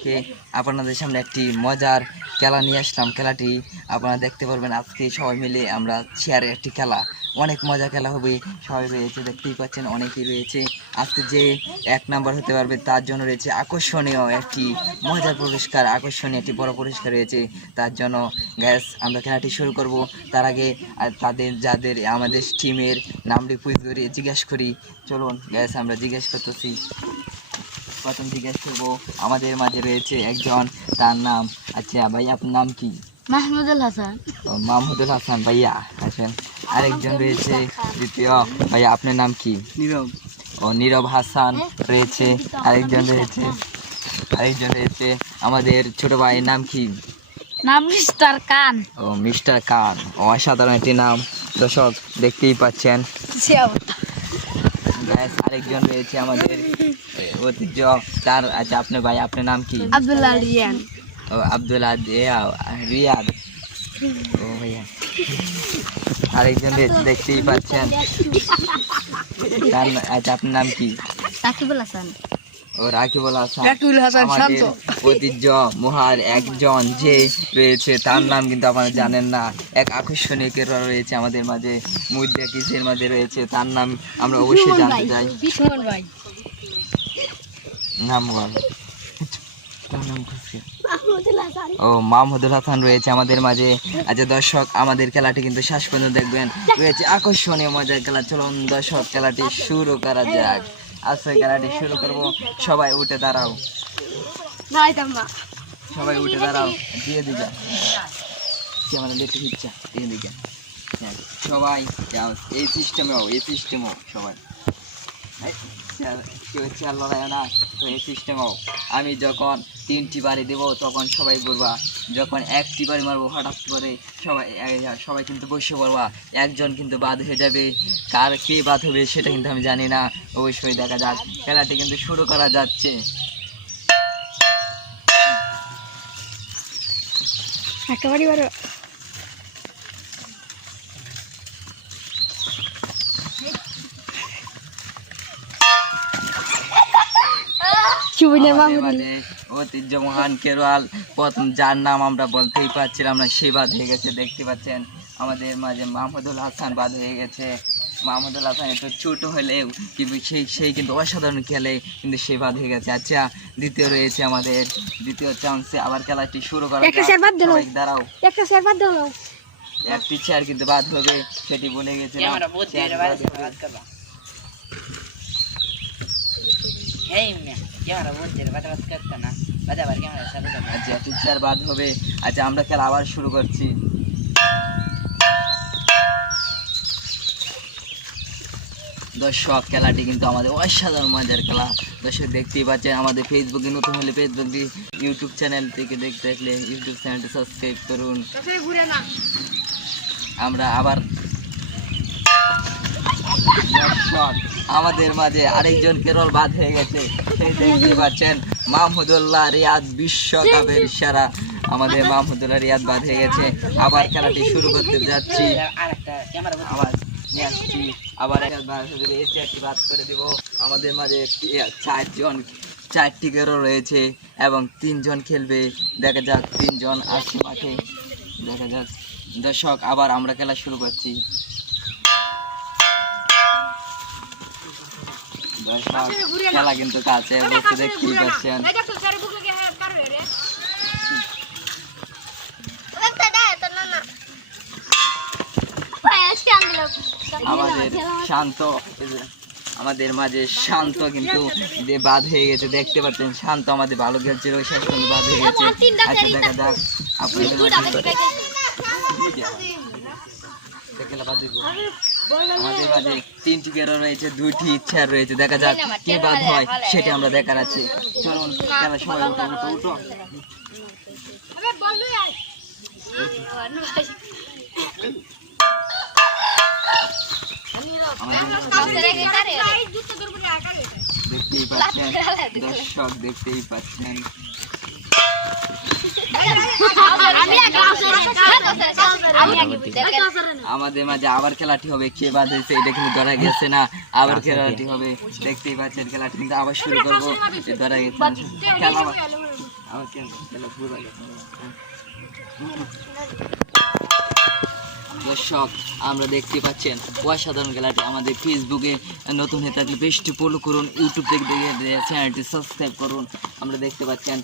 আজকে আপনাদের সামনে একটি মজার খেলা নিয়ে আসলাম। খেলাটি আপনারা দেখতে পারবেন। আজকে সবাই মিলে আমরা চেয়ারে একটি খেলা, অনেক মজা খেলা হবে। সবাই রয়েছে, দেখতেই পাচ্ছেন অনেকেই রয়েছে। আজকে যে 1 নাম্বার হতে পারবে তার জন্য রয়েছে আকর্ষণীয় একটি মজার পুরস্কার, আকর্ষণীয় একটি বড় পুরস্কার রয়েছে। তার জন্য গ্যাস আমরা খেলাটি শুরু করব। তার আগে তাদের যাদের আমাদের টিমের নামটি পুজ করে জিজ্ঞেস করি। চলুন গ্যাস আমরা জিজ্ঞেস করতেছি। প্রথম জিজ্ঞেস করবো, আমাদের মাঝে রয়েছে একজন, তার নাম, আচ্ছা ভাই আপনার নাম কি? মাহমুদুল হাসান। মাহমুদুল হাসান ভাইয়া আছেন। আরেকজন রয়েছে দ্বিতীয় ভাইয়া, আপনার নাম কি? নীরব। ও নীরব হাসান রয়েছে। আরেকজন রয়েছে আমাদের ছোট ভাইয়ের নাম কি? নাম মিস্টার কান। ও মিস্টার কান, অসাধারণ একটি নাম। দর্শক দেখতেই পাচ্ছেন। আরেকজন রয়েছে আমাদের ঐতিহ্য, তার, আচ্ছা আপনার ভাই আপনার নাম কি? আব্দুল্লাহ রিয়ান। ও আব্দুল্লাহ রিয়াদ। ও ভাইয়া আরেকজন দেখতেই পাচ্ছেন। আচ্ছা আপনার নাম কি? রাকিবুল হাসান। ও রাকিবুল হাসান। আমাদের ঐতিহ্য মহার একজন যে রয়েছে তার নাম কিন্তু আপনারা জানেন না। এক আকর্ষণীয় কেরা রয়েছে আমাদের মাঝে, মুদ্রা কিসের মাঝে রয়েছে, তার নাম আমরা অবশ্যই জানতে চাই। নাম বল। ও মাহমুদুল হাসান রয়েছে আমাদের মাঝে। আচ্ছা দর্শক, আমাদের খেলাটি কিন্তু শেষ পর্যন্ত দেখবেন, রয়েছে আকর্ষণীয় মজার খেলা। চলুন দর্শক খেলাটি শুরু করা যাক। আজকে খেলাটি শুরু করবো। সবাই উঠে দাঁড়াও, সবাই উঠে দাঁড়াও। দিয়ে দিকে আমাদের দেখতে ইচ্ছা দিয়ে দিকে সবাই যাও। এই সিস্টেমেও সবাই কেউ চেয়ার লড়াই না তো এই সিস্টেমেও। আমি যখন 3টি বাড়ি দেবো তখন সবাই বলবা, যখন 1টি বাড়ি মারবো হঠাৎ করে সবাই কিন্তু বসে পড়বা। একজন কিন্তু বাদ হয়ে যাবে। কার কে বাদ হবে সেটা কিন্তু আমি জানি না, অবশ্যই দেখা যাক। খেলাটি কিন্তু শুরু করা যাচ্ছে। ঐতিহ্য মহান কেরোয়াল প্রথম, যার নাম আমরা বলতেই পারছিলাম না, সে বাদ হয়ে গেছে। দেখতে পাচ্ছেন আমাদের মাঝে মাহমুদুল হাসান বাদ হয়ে গেছে। মাহমুদুল হাসান একটু ছোট হলেও কিন্তু সেই কিন্তু অসাধারণ খেলে, কিন্তু সে বাদ হয়ে গেছে। আচ্ছা দ্বিতীয় রয়েছে আমাদের, দ্বিতীয় চান্সে আবার খেলাটি শুরু করা যাক। দাঁড়াও, একটি চেয়ার কিন্তু বাদ হবে, সেটি বলে গেছে। আচ্ছা টিচার বাদ হবে। আচ্ছা আমরা খেলা আবার শুরু করছি। দর্শক খেলাটি কিন্তু আমাদের অসাধারণ মজার খেলা। দর্শক দেখতেই পাচ্ছেন। আমাদের ফেসবুকে নতুন হলে ফেসবুকে, ইউটিউব চ্যানেল থেকে দেখতে থাকলে ইউটিউব চ্যানেলটি সাবস্ক্রাইব করুন। আমরা আবার আমাদের মাঝে আরেকজন কেরল বাদ হয়ে গেছে, সেই দেখতে পাচ্ছেন মাহমুদুল্লাহ রিয়াদ, বিশ্বকাপের সেরা আমাদের মাহমুদুল্লাহ রিয়াদ বাদ হয়ে গেছে। আবার খেলাটি শুরু করতে যাচ্ছি। আবার নিয়ে আসছি, আবার এই চেয়ারটি বাদ করে দেব। আমাদের মাঝে 4টি কেরল রয়েছে এবং 3 জন খেলবে। দেখা যাক, 3 জন আসছে মাঠে, দেখা যাক। দর্শক আবার আমরা খেলা শুরু করছি। খেলা কিন্তু কাছে বসে দেখতেই পাচ্ছেন। আমাদের মাঝে শান্ত কিন্তু বাদ হয়ে গেছে, দেখতে পাচ্ছেন। শান্ত আমাদের ভালো খেলছিল, শেষ পর্যন্ত বাদ হয়ে গেছে। আচ্ছা দেখা যাক আপনাদের আমাদের মাঝে 3টি কেরো রয়েছে, 2টি চেয়ার রয়েছে। দেখা যাক কে বাদ হয়, সেটা আমরা দেখার আছে। চলুন খেলা, সবাই উঠো। দেখতেই পাচ্ছেন দর্শক, দেখতেই পাচ্ছেন। আমাদের মাঝে আবার খেলাটি হবে, কে বাদ হয়েছে এটা কিন্তু ধরা গেছে না। আবার খেলাটি হবে, দেখতেই পাচ্ছেন। খেলাটি কিন্তু আবার শুরু করবো, ধরা গেছে। খেলা দর্শক আমরা দেখতে পাচ্ছেন অসাধারণ খেলাটি। আমাদের ফেসবুকে নতুন হয়ে থাকলে পেজটি ফলো করুন, ইউটিউব থেকে দেখে চ্যানেলটি সাবস্ক্রাইব করুন। আমরা দেখতে পাচ্ছেন